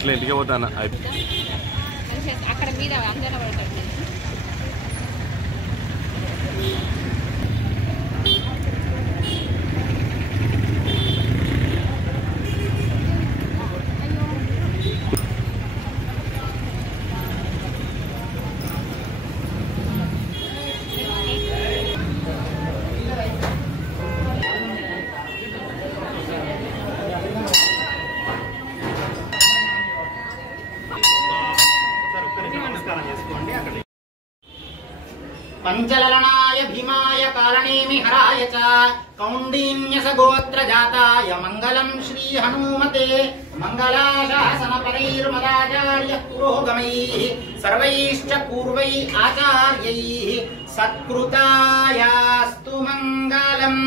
ఇట్లా ఇంటికి పోతాను అక్కడ మీద అందరూ పడతాడు. पंचललनाय भीमाय कारणेमि हराय च कौंडिन्यस गोत्र जाताय मंगलम श्री हनुमते मंगलाशासन परैर्मदाचार्य पुरोगमैः सर्वैश्च पूर्वै आचार्यैः सत्कृतायास्तु मंगलम्।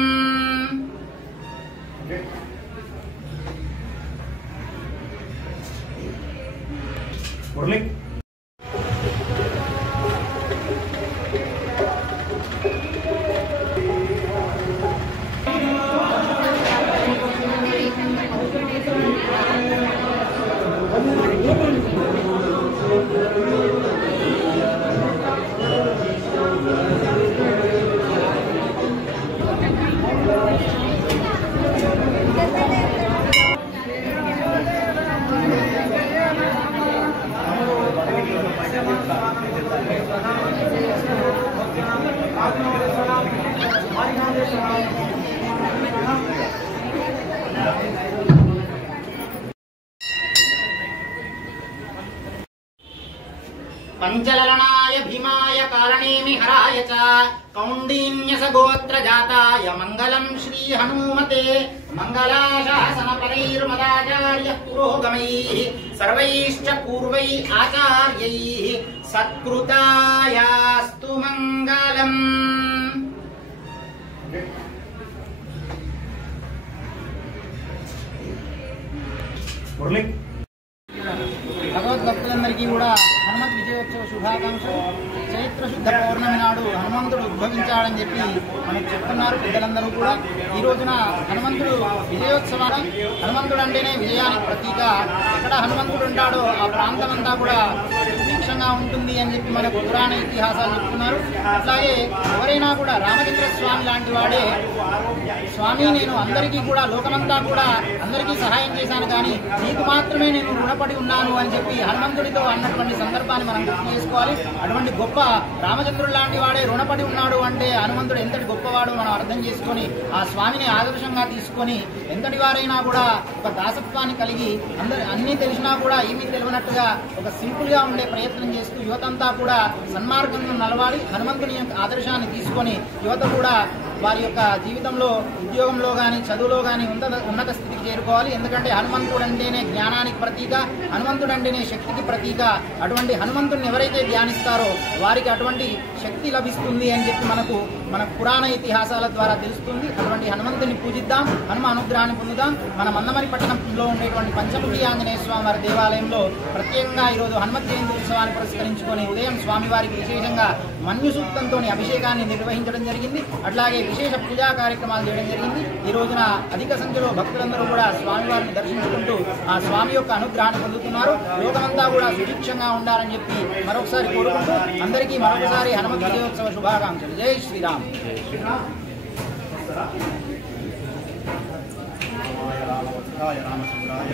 पंचललनाय भीमाय कारणेमि हराय च कौंडिन्यस गोत्र जाताय मंगलम श्री हनुमते मंगलाशासन परैर्मदाचार्य पुरोगमैः सर्वैश्च पूर्वै आचार्यैः सत्कृतायास्तु मंगलम्। భగవద్భక్తులందరికీ కూడా హనుమత్ విజయోత్సవ శుభాకాంక్షలు. చైత్ర శుద్ధ పౌర్ణమి నాడు హనుమంతుడు ఉద్భవించాడని చెప్పి మనకు చెప్తున్నారు పెద్దలందరూ కూడా. ఈ రోజున హనుమంతుడు విజయోత్సవాన హనుమంతుడు అంటేనే విజయానికి ప్రతీక. ఎక్కడ హనుమంతుడు ఉంటాడో ఆ ప్రాంతం అంతా కూడా సుభిక్షంగా ఉంటుంది అని చెప్పి మనకు పురాణ ఇతిహాసాలు చెప్తున్నారు. అట్లాగే ఎవరైనా కూడా రామచంద్ర స్వామి లాంటి వాడే స్వామి నేను అందరికీ కూడా లోకమంతా కూడా అందరికీ సహాయం చేశాను కానీ నీకు మాత్రమే నేను రుణపడి ఉన్నాను అని చెప్పి హనుమంతుడితో అన్నటువంటి సందర్భాన్ని మనం గుర్తు చేసుకోవాలి. అటువంటి గొప్ప రామచంద్రుడు లాంటి వాడే రుణపడి ఉన్నాడు అంటే హనుమంతుడు ఎంతటి గొప్పవాడో మనం అర్థం చేసుకొని ఆ స్వామిని ఆదర్శంగా తీసుకొని ఎంతటి వారైనా కూడా ఒక దాసత్వాన్ని కలిగి అన్ని తెలిసినా కూడా ఏమీ తెలియనట్టుగా ఒక సింపుల్ గా ఉండే ప్రయత్నం చేస్తూ యువతంతా కూడా సన్మార్గంలో నలవాలి. హనుమంతుని యొక్క ఆదర్శాన్ని తీసుకొని యువత కూడా వారి యొక్క జీవితంలో ఉద్యోగంలో కానీ చదువులో కానీ ఉన్నత స్థితికి చేరుకోవాలి. ఎందుకంటే హనుమంతుడు అంటేనే జ్ఞానానికి ప్రతీక, హనుమంతుడు అంటేనే శక్తికి ప్రతీక. అటువంటి హనుమంతుడిని ఎవరైతే ధ్యానిస్తారో వారికి అటువంటి శక్తి లభిస్తుంది అని చెప్పి మన పురాణ ఇతిహాసాల ద్వారా తెలుస్తుంది. అటువంటి హనుమంతుని పూజిద్దాం, హనుమ అనుగ్రహాన్ని పొందుదాం. మన మందమరి పట్టణంలో ఉండేటువంటి పంచముఖి ఆంజనేయ స్వామి వారి దేవాలయంలో ప్రత్యేకంగా ఈరోజు హనుమత్ జయంతి ఉత్సవాన్ని పురస్కరించుకొని ఉదయం స్వామివారికి విశేషంగా మన్యు సూక్తంతో అభిషేకాన్ని నిర్వహించడం జరిగింది. అట్లాగే విశేష పూజా కార్యక్రమాలు చేయడం జరిగింది. ఈ రోజున అధిక సంఖ్యలో భక్తులందరూ కూడా స్వామివారిని దర్శించుకుంటూ ఆ స్వామి యొక్క అనుగ్రహాన్ని పొందుతున్నారు. లోకమంతా కూడా సుభిక్షంగా ఉండాలని చెప్పి మరొకసారి కోరుకుంటూ అందరికీ మరొకసారి హనుమత్ విజయోత్సవ శుభాకాంక్షలు. జై శ్రీరామ్. రామచంద్రాయ